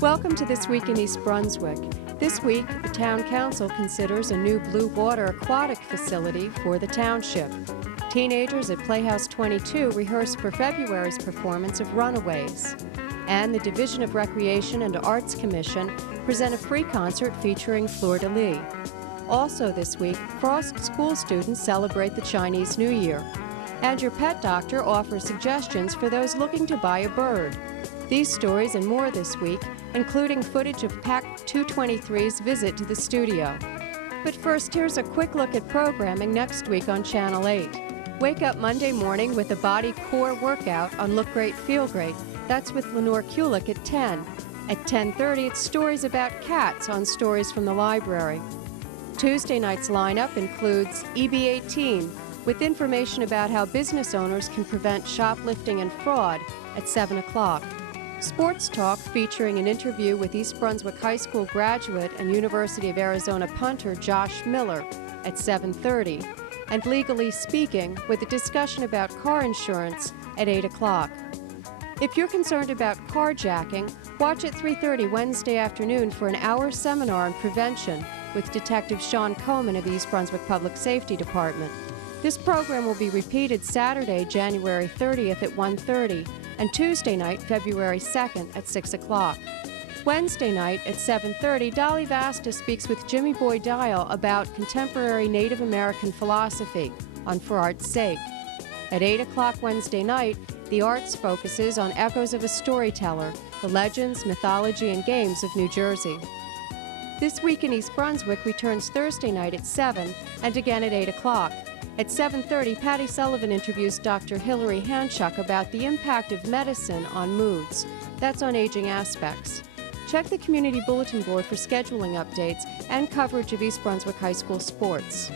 Welcome to This Week in East Brunswick. This week, the Town Council considers a new blue water aquatic facility for the township. Teenagers at Playhouse 22 rehearse for February's performance of Runaways. And the Division of Recreation and Arts Commission present a free concert featuring Fleur De Lis. Also this week, Frost School students celebrate the Chinese New Year. And your pet doctor offers suggestions for those looking to buy a bird. These stories and more this week, including footage of PAC 223's visit to the studio. But first, here's a quick look at programming next week on Channel 8. Wake up Monday morning with a body core workout on Look Great, Feel Great. That's with Lenore Kulik at 10. At 10:30, it's stories about cats on Stories from the Library. Tuesday night's lineup includes EB18, with information about how business owners can prevent shoplifting and fraud at 7 o'clock. Sports Talk featuring an interview with East Brunswick High School graduate and University of Arizona punter Josh Miller at 7:30. And Legally Speaking with a discussion about car insurance at 8 o'clock. If you're concerned about carjacking, watch at 3:30 Wednesday afternoon for an hour seminar on prevention with Detective Sean Coleman of the East Brunswick Public Safety Department. This program will be repeated Saturday, January 30th at 1:30 and Tuesday night, February 2nd at 6 o'clock. Wednesday night at 7:30, Dolly Vasta speaks with Jimmy Boy Dial about contemporary Native American philosophy on For Art's Sake. At 8 o'clock Wednesday night, the Arts focuses on Echoes of a Storyteller, the legends, mythology, and games of New Jersey. This Week in East Brunswick returns Thursday night at 7 and again at 8 o'clock. At 7:30, Patty Sullivan interviews Dr. Hilary Hanchuk about the impact of medicine on moods. That's on Aging Aspects. Check the Community Bulletin Board for scheduling updates and coverage of East Brunswick High School sports.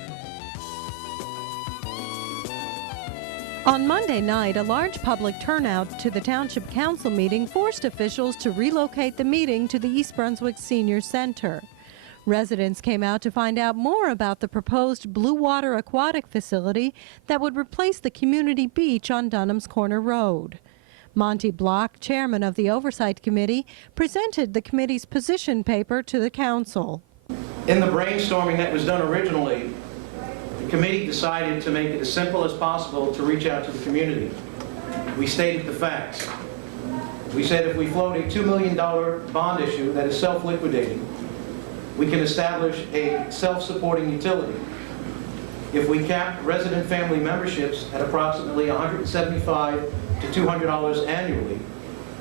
On Monday night, a large public turnout to the Township Council meeting forced officials to relocate the meeting to the East Brunswick Senior Center. Residents came out to find out more about the proposed blue water aquatic facility that would replace the community beach on Dunham's Corner Road. Monty Block, chairman of the Oversight Committee, presented the committee's position paper to the council. In the brainstorming that was done originally, the committee decided to make it as simple as possible to reach out to the community. We stated the facts. We said if we float a $2 million bond issue that is self-liquidating, we can establish a self-supporting utility. If we cap resident family memberships at approximately $175 to $200 annually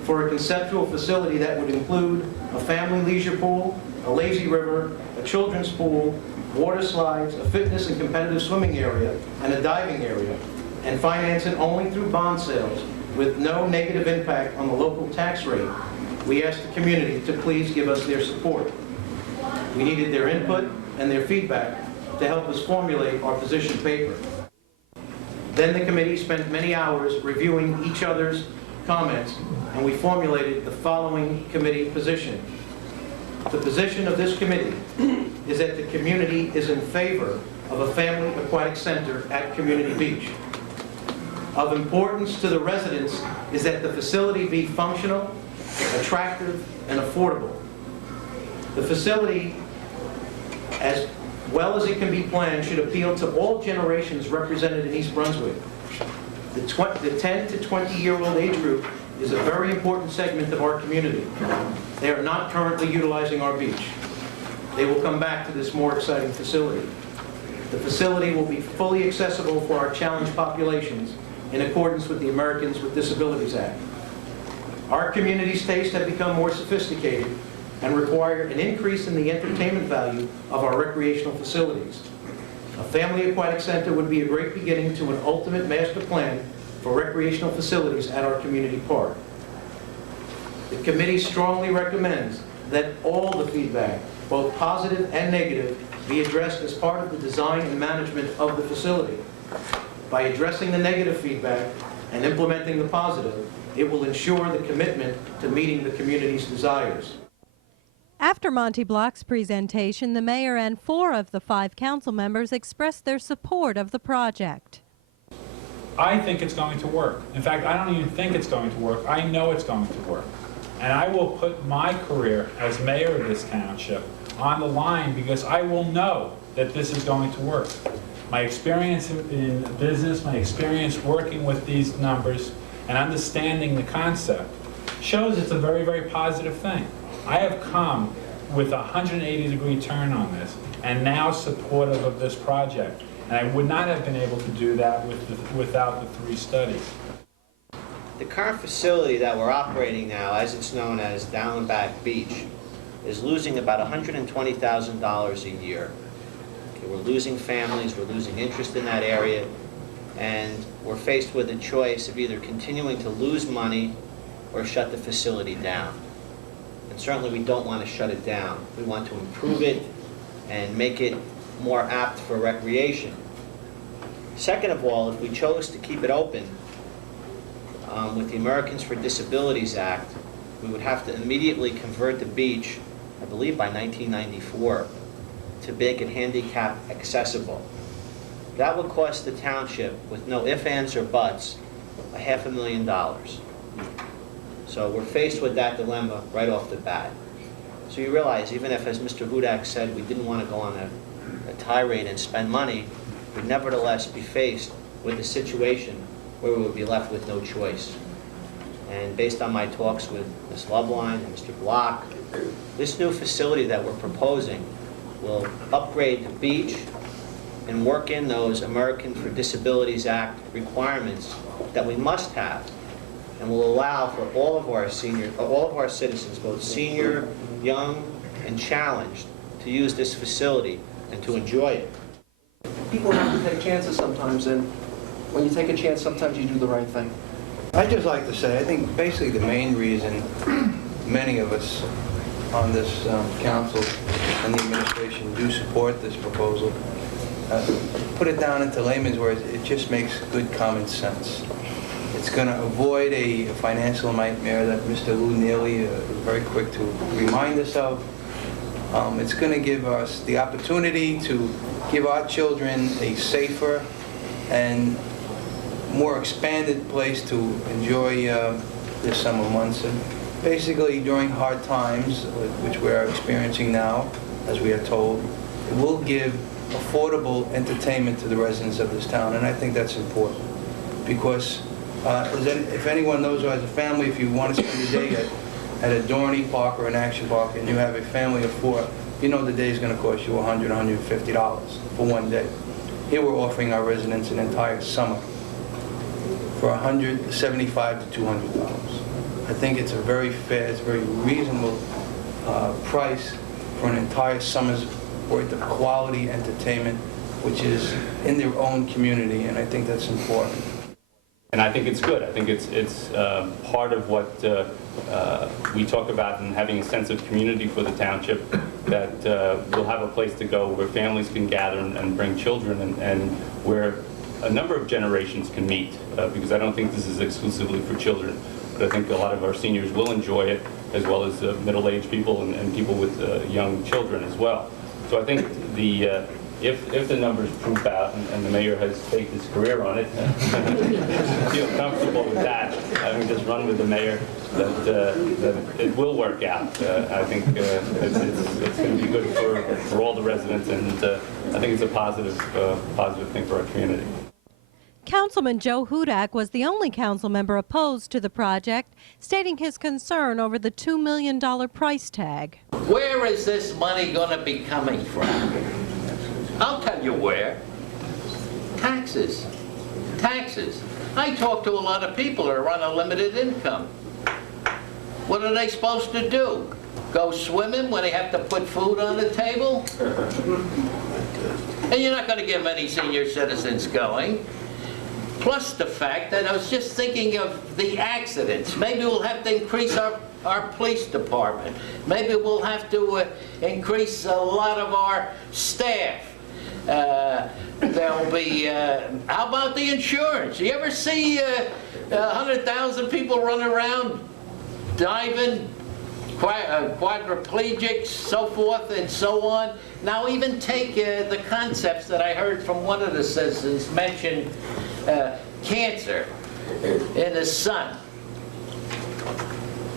for a conceptual facility that would include a family leisure pool, a lazy river, a children's pool, water slides, a fitness and competitive swimming area, and a diving area, and finance it only through bond sales with no negative impact on the local tax rate, we asked the community to please give us their support. We needed their input and their feedback to help us formulate our position paper. Then the committee spent many hours reviewing each other's comments, and we formulated the following committee position. The position of this committee is that the community is in favor of a family aquatic center at Community Beach. Of importance to the residents is that the facility be functional, attractive, and affordable. The facility, as well as it can be planned, should appeal to all generations represented in East Brunswick. The 10 to 20-year-old age group is a very important segment of our community. They are not currently utilizing our beach. They will come back to this more exciting facility. The facility will be fully accessible for our challenged populations in accordance with the Americans with Disabilities Act. Our community's tastes have become more sophisticated and require an increase in the entertainment value of our recreational facilities. A family aquatic center would be a great beginning to an ultimate master plan for recreational facilities at our community park. The committee strongly recommends that all the feedback, both positive and negative, be addressed as part of the design and management of the facility. By addressing the negative feedback and implementing the positive, it will ensure the commitment to meeting the community's desires. After Monty Block's presentation, the mayor and 4 of the 5 council members expressed their support of the project. I think it's going to work. In fact, I don't even think it's going to work. I know it's going to work. And I will put my career as mayor of this township on the line because I will know that this is going to work. My experience in business, my experience working with these numbers and understanding the concept shows it's a very, very positive thing. I have come with a 180-degree turn on this and now supportive of this project. And I would not have been able to do that without the 3 studies. The current facility that we're operating now, as it's known as Downback Beach, is losing about $120,000 a year. Okay, we're losing families, we're losing interest in that area, and we're faced with a choice of either continuing to lose money or shut the facility down. And certainly we don't want to shut it down. We want to improve it and make it more apt for recreation. Second of all, if we chose to keep it open with the Americans for Disabilities Act, we would have to immediately convert the beach, I believe by 1994, to make it handicap accessible. That would cost the township, with no ifs, ands, or buts, $500,000. So we're faced with that dilemma right off the bat. So you realize, even if, as Mr. Hudak said, we didn't want to go on a tirade and spend money, we'd nevertheless be faced with a situation where we would be left with no choice. And based on my talks with Ms. Loveline and Mr. Block, this new facility that we're proposing will upgrade the beach and work in those American for Disabilities Act requirements that we must have, and will allow for all of our citizens, both senior, young, and challenged, to use this facility and to enjoy it. People have to take chances sometimes, and when you take a chance, sometimes you do the right thing. I'd just like to say, I think basically the main reason many of us on this council and the administration do support this proposal, put it down into layman's words, it just makes good common sense. It's going to avoid a financial nightmare that Mr. Lou Neely is very quick to remind us of. It's going to give us the opportunity to give our children a safer and more expanded place to enjoy their summer months. And basically, during hard times, which we are experiencing now, as we are told, it will give affordable entertainment to the residents of this town, and I think that's important. Because if anyone knows, as a family, if you want to spend a day at a Dorney Park or an Action Park and you have a family of 4, you know the day is going to cost you $100, $150 for one day. Here we're offering our residents an entire summer for $175 to $200. I think it's a very fair, it's a very reasonable price for an entire summer's worth of quality entertainment, which is in their own community, and I think that's important. And I think it's good. I think it's part of what we talk about in having a sense of community for the township, that we'll have a place to go where families can gather and bring children, and where a number of generations can meet, because I don't think this is exclusively for children, but I think a lot of our seniors will enjoy it, as well as middle-aged people and people with young children as well. So I think if the numbers prove out, and the mayor has staked his career on it, feel comfortable with that, I mean, just run with the mayor, that it will work out. I think it's going to be good for all the residents, and I think it's a positive thing for our community. Councilman Joe Hudak was the only council member opposed to the project, stating his concern over the $2 million price tag. Where is this money going to be coming from? I'll tell you where. Taxes. Taxes. I talk to a lot of people that are on a limited income. What are they supposed to do? Go swimming when they have to put food on the table? And you're not going to get many senior citizens going. Plus the fact that I was just thinking of the accidents. Maybe we'll have to increase our police department. Maybe we'll have to increase a lot of our staff. There'll be, how about the insurance? You ever see 100,000 people run around diving, quadriplegics, so forth and so on? Now even take the concepts that I heard from one of the citizens mention cancer in the sun.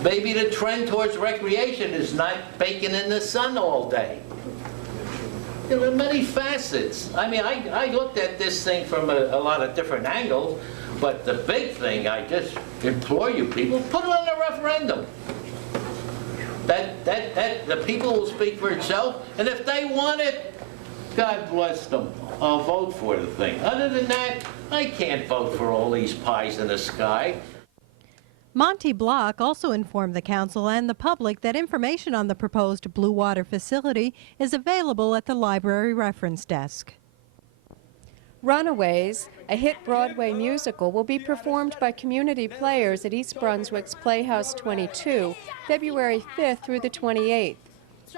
Maybe the trend towards recreation is not baking in the sun all day. There are many facets. I mean, I looked at this thing from a lot of different angles, but the big thing, I just implore you people, put it on a referendum. The people will speak for itself, and if they want it, God bless them. I'll vote for the thing. Other than that, I can't vote for all these pies in the sky. Monty Block also informed the council and the public that information on the proposed Blue Water facility is available at the library reference desk. Runaways, a hit Broadway musical, will be performed by community players at East Brunswick's Playhouse 22, February 5th through the 28th.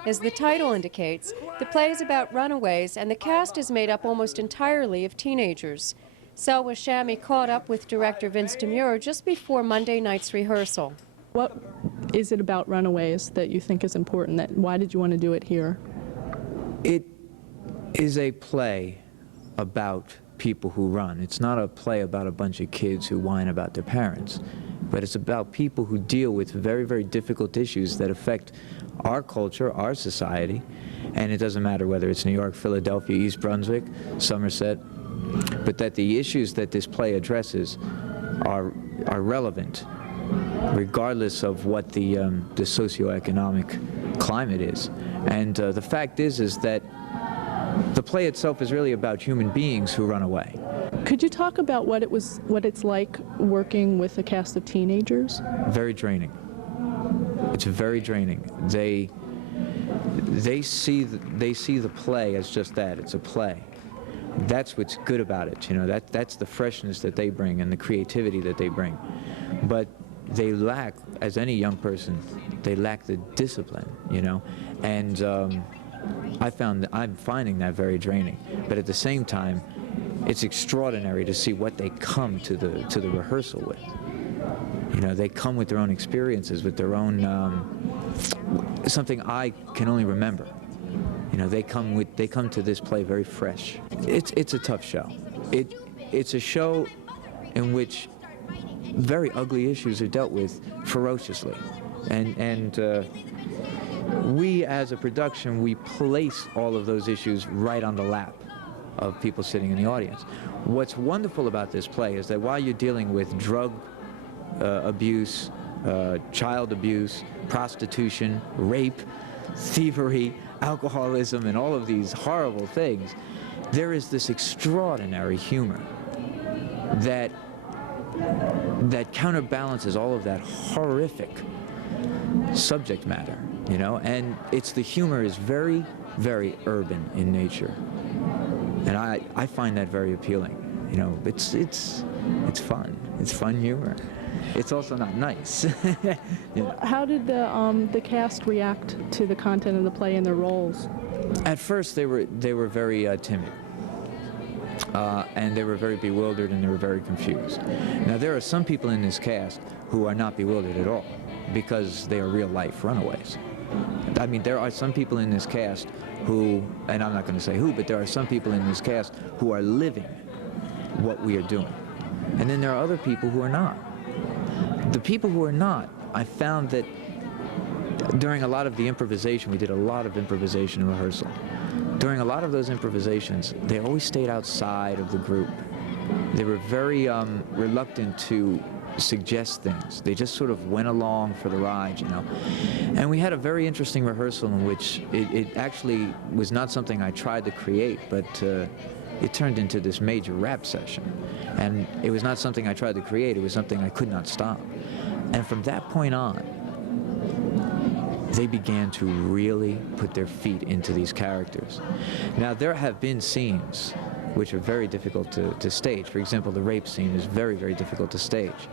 As the title indicates, the play is about runaways, and the cast is made up almost entirely of teenagers. Selwa Shami caught up with director Vince Demure just before Monday night's rehearsal. What is it about Runaways that you think is important? Why did you want to do it here? It is a play about people who run. It's not a play about a bunch of kids who whine about their parents, but it's about people who deal with very, very difficult issues that affect our culture, our society, and it doesn't matter whether it's New York, Philadelphia, East Brunswick, Somerset, but that the issues that this play addresses are relevant regardless of what the socioeconomic climate is. And the fact is that the play itself is really about human beings who run away. Could you talk about what it's like working with a cast of teenagers? Very draining. It's very draining. They see the play as just that. It's a play. That's what's good about it. You know, that's the freshness that they bring and the creativity that they bring. But they lack, as any young person, they lack the discipline. You know, and I'm finding that very draining. But at the same time, it's extraordinary to see what they come to the rehearsal with. You know, they come with their own experiences, with their own something I can only remember. You know, they come to this play very fresh. It's a tough show. It's a show in which very ugly issues are dealt with ferociously, and we as a production, we place all of those issues right on the lap of people sitting in the audience. What's wonderful about this play is that while you're dealing with drug abuse, child abuse, prostitution, rape, thievery, alcoholism, and all of these horrible things, there is this extraordinary humor that counterbalances all of that horrific subject matter, you know, and the humor is very, very urban in nature, and I find that very appealing. You know, it's fun. It's fun humor. It's also not nice. You know. How did the cast react to the content of the play and their roles? At first, they were very timid, and they were very bewildered, and they were very confused. Now, there are some people in this cast who are not bewildered at all because they are real-life runaways. I mean, there are some people in this cast who, and I'm not going to say who, but there are some people in this cast who are living what we are doing. And then there are other people who are not. The people who are not, I found that during a lot of the improvisation, we did a lot of improvisation and rehearsal. During a lot of those improvisations, they always stayed outside of the group. They were very reluctant to suggest things. They just sort of went along for the ride, you know. And we had a very interesting rehearsal in which it actually was not something I tried to create, but it turned into this major rap session. And it was not something I tried to create, it was something I could not stop. And from that point on, they began to really put their feet into these characters. Now, there have been scenes which are very difficult to stage. For example, the rape scene is very, very difficult to stage.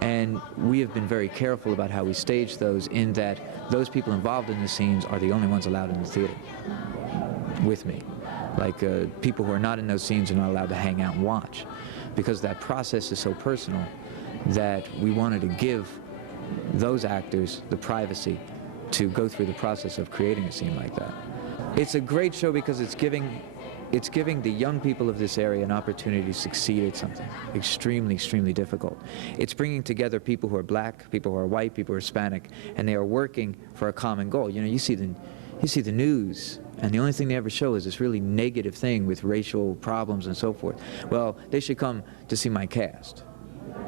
And we have been very careful about how we stage those, in that those people involved in the scenes are the only ones allowed in the theater with me. Like, people who are not in those scenes are not allowed to hang out and watch, because that process is so personal that we wanted to give those actors the privacy to go through the process of creating a scene like that. It's a great show because it's giving it's giving the young people of this area an opportunity to succeed at something extremely, extremely difficult. It's bringing together people who are black, people who are white, people who are Hispanic, and they are working for a common goal. You know, you see the news, and the only thing they ever show is this really negative thing with racial problems and so forth. Well, they should come to see my cast,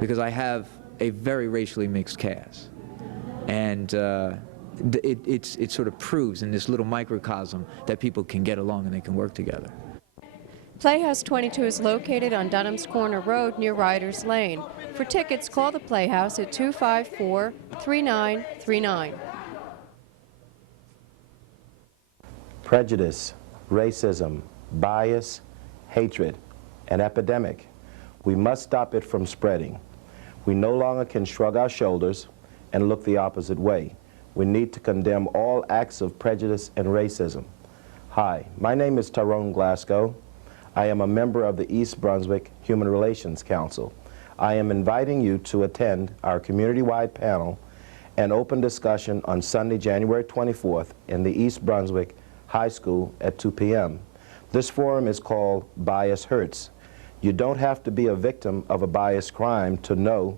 because I have a very racially mixed cast. And it sort of proves in this little microcosm that people can get along and they can work together. Playhouse 22 is located on Dunham's Corner Road near Riders Lane. For tickets, call the Playhouse at 254-3939. Prejudice, racism, bias, hatred, an epidemic. We must stop it from spreading. We no longer can shrug our shoulders and look the opposite way. We need to condemn all acts of prejudice and racism. Hi, my name is Tyrone Glasgow. I am a member of the East Brunswick Human Relations Council. I am inviting you to attend our community-wide panel and open discussion on Sunday, January 24th in the East Brunswick High School at 2 p.m. This forum is called Bias Hurts. You don't have to be a victim of a bias crime to know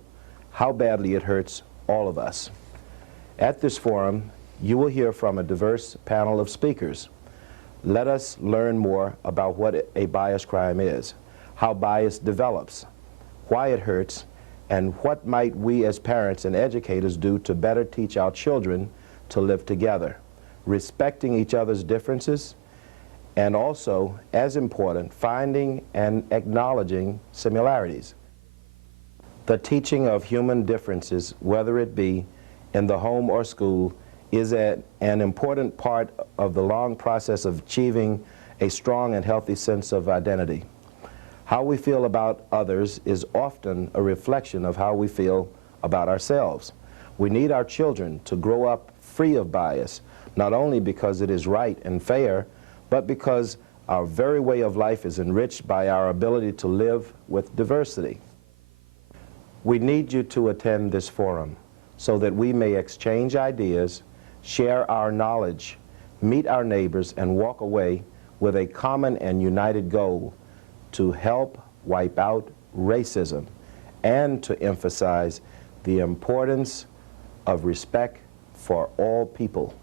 how badly it hurts all of us. At this forum, you will hear from a diverse panel of speakers. Let us learn more about what a bias crime is, how bias develops, why it hurts, and what might we as parents and educators do to better teach our children to live together, respecting each other's differences, and also, as important, finding and acknowledging similarities. The teaching of human differences, whether it be in the home or school, is an important part of the long process of achieving a strong and healthy sense of identity. How we feel about others is often a reflection of how we feel about ourselves. We need our children to grow up free of bias, not only because it is right and fair, but because our very way of life is enriched by our ability to live with diversity. We need you to attend this forum so that we may exchange ideas, share our knowledge, meet our neighbors, and walk away with a common and united goal to help wipe out racism and to emphasize the importance of respect for all people.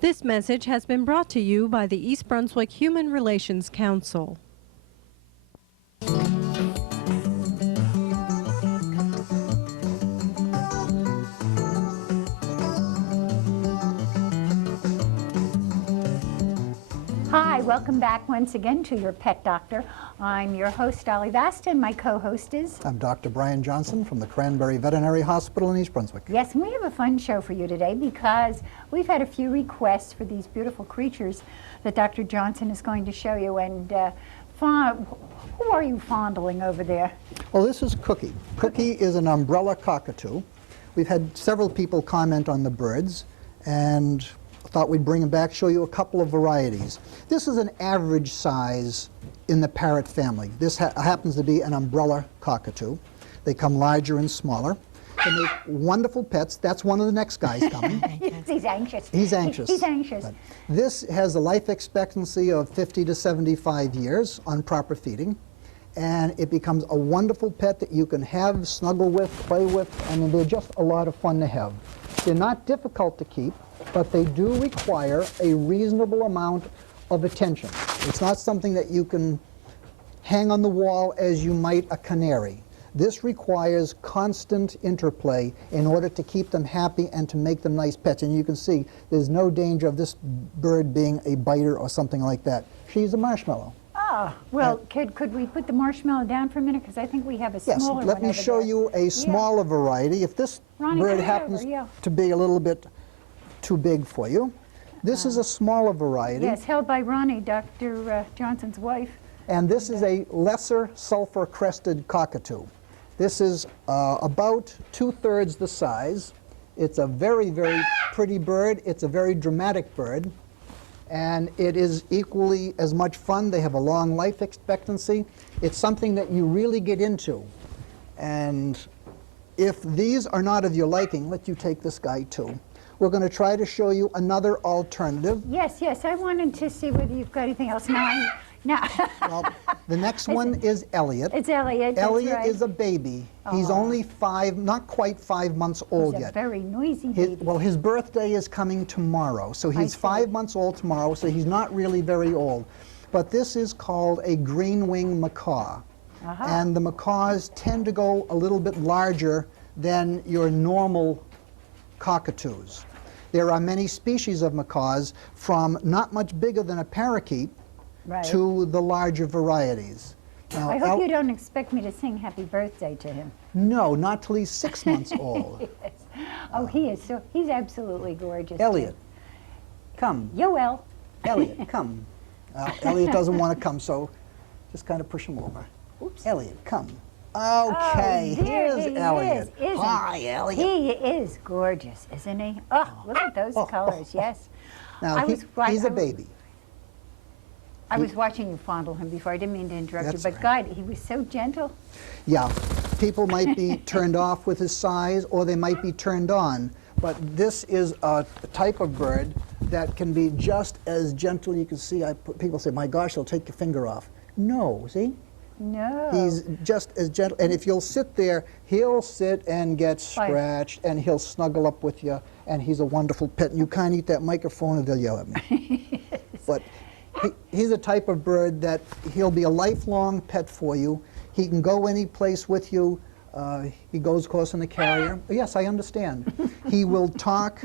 This message has been brought to you by the East Brunswick Human Relations Council. Hi, welcome back once again to Your Pet Doctor. I'm your host, Dolly Vast, and my co-host is... I'm Dr. Brian Johnson from the Cranberry Veterinary Hospital in East Brunswick. Yes, and we have a fun show for you today because we've had a few requests for these beautiful creatures that Dr. Johnson is going to show you. And who are you fondling over there? Well, this is Cookie. Cookie is an umbrella cockatoo. We've had several people comment on the birds, and thought we'd bring them back, show you a couple of varieties. This is an average size in the parrot family. This happens to be an umbrella cockatoo. They come larger and smaller. They make wonderful pets. That's one of the next guys coming. He's anxious. He's anxious. He's anxious. But this has a life expectancy of 50 to 75 years on proper feeding. And it becomes a wonderful pet that you can have, snuggle with, play with, and they're just a lot of fun to have. They're not difficult to keep, but they do require a reasonable amount of attention. It's not something that you can hang on the wall as you might a canary. This requires constant interplay in order to keep them happy and to make them nice pets. And you can see there's no danger of this bird being a biter or something like that. She's a marshmallow. Ah, well, could we put the marshmallow down for a minute? Because I think we have a smaller one. Yes, let me show you a smaller variety. If this bird happens to be a little bit too big for you, this is a smaller variety. Yes, held by Ronnie, Dr. Johnson's wife. And this is a lesser sulfur-crested cockatoo. This is about 2/3 the size. It's a very, very pretty bird. It's a very dramatic bird. And it is equally as much fun. They have a long life expectancy. It's something that you really get into. And if these are not of your liking, let you take this guy too. we're going to try to show you another alternative. Yes, yes, I wanted to see whether you've got anything else. No. Well, the next one is Elliot. It's Elliot, that's Elliot right. is a baby. He's only not quite 5 months old He's yet. a very noisy baby. Well, his birthday is coming tomorrow, so he's 5 months old tomorrow, so he's not really very old. But this is called a green-winged macaw. And the macaws tend to go a little bit larger than your normal cockatoos. There are many species of macaws, from not much bigger than a parakeet to the larger varieties. Now, I hope you don't expect me to sing happy birthday to him. No, not till he's 6 months old. Yes. Oh, he's absolutely gorgeous. Elliot, come. Yoel. Elliot, come. Elliot doesn't want to come, so just kind of push him over. Oops. Elliot, come. Okay, here's Elliot. Hi, Elliot. He is gorgeous, isn't he? Oh, look at those colors, yes. Now, he's a baby. I was watching you fondle him before. I didn't mean to interrupt you, That's but right. God, he was so gentle. Yeah, people might be turned off with his size, or they might be turned on. But this is a type of bird that can be just as gentle. You can see, people say, my gosh, they'll take your finger off. No, see? No. He's just as gentle. And if you'll sit there, he'll sit and get scratched, and he'll snuggle up with you, and he's a wonderful pet. And you can't eat that microphone or they'll yell at me. But he's a type of bird that he'll be a lifelong pet for you. He can go any place with you. He goes, of course, in the carrier. Yes, I understand. He will talk.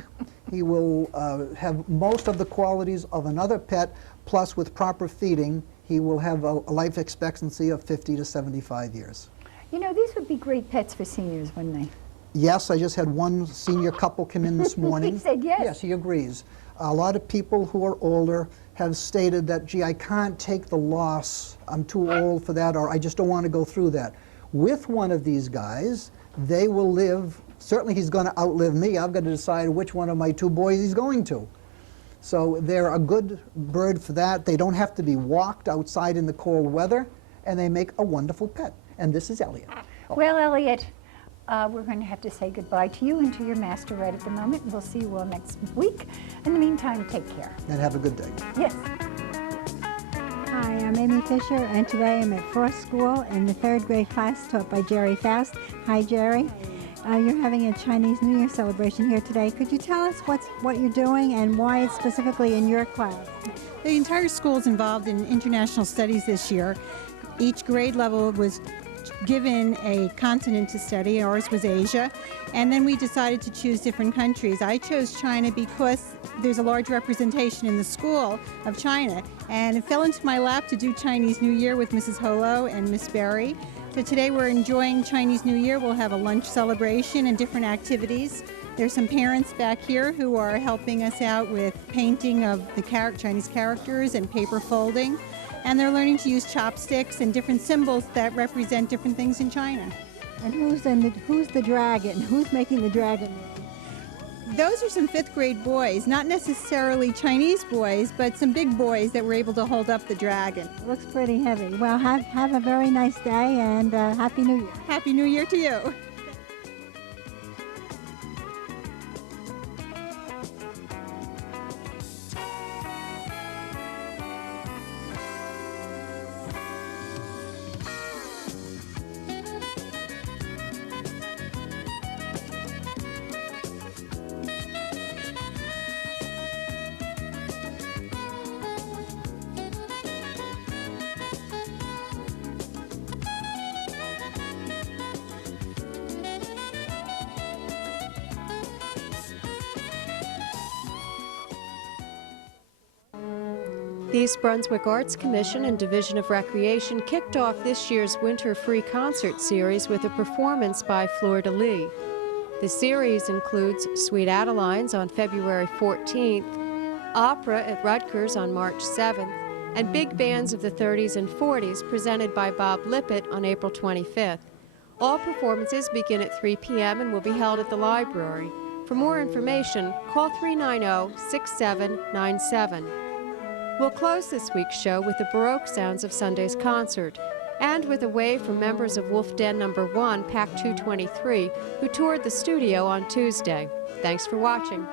He will have most of the qualities of another pet, plus with proper feeding, he will have a life expectancy of 50 to 75 years. You know, these would be great pets for seniors, wouldn't they? Yes, I just had one senior couple come in this morning. He said yes. Yes, he agrees. A lot of people who are older have stated that, gee, I can't take the loss. I'm too old for that, or I just don't want to go through that. With one of these guys, they will live. Certainly he's going to outlive me. I've got to decide which one of my two boys he's going to. So they're a good bird for that. They don't have to be walked outside in the cold weather, and they make a wonderful pet. And this is Elliot. Well, Elliot, we're going to have to say goodbye to you and to your master right at the moment. We'll see you all next week. In the meantime, take care. And have a good day. Yes. Hi, I'm Amy Fisher, and today I'm at Frost School in the 3rd grade class taught by Jerry Faust. Hi, Jerry. You're having a Chinese New Year celebration here today. Could you tell us what you're doing and why it's specifically in your class? The entire school is involved in international studies this year. Each grade level was given a continent to study. Ours was Asia. And then we decided to choose different countries. I chose China because there's a large representation in the school of China. And it fell into my lap to do Chinese New Year with Mrs. Holo and Miss Berry. So today we're enjoying Chinese New Year. We'll have a lunch celebration and different activities. There's some parents back here who are helping us out with painting of the Chinese characters and paper folding. And they're learning to use chopsticks and different symbols that represent different things in China. And who's the dragon? Who's making the dragon? Those are some 5th grade boys, not necessarily Chinese boys, but some big boys that were able to hold up the dragon. It looks pretty heavy. Well, have a very nice day, and Happy New Year. Happy New Year to you. The East Brunswick Arts Commission and Division of Recreation kicked off this year's Winter Free Concert Series with a performance by Fleur De Lis. The series includes Sweet Adelines on February 14th, opera at Rutgers on March 7th, and big bands of the 30s and 40s presented by Bob Lippett on April 25th. All performances begin at 3 p.m. and will be held at the library. For more information, call 390-6797. We'll close this week's show with the Baroque sounds of Sunday's concert, and with a wave from members of Wolf Den No. 1, Pack 223, who toured the studio on Tuesday. Thanks for watching.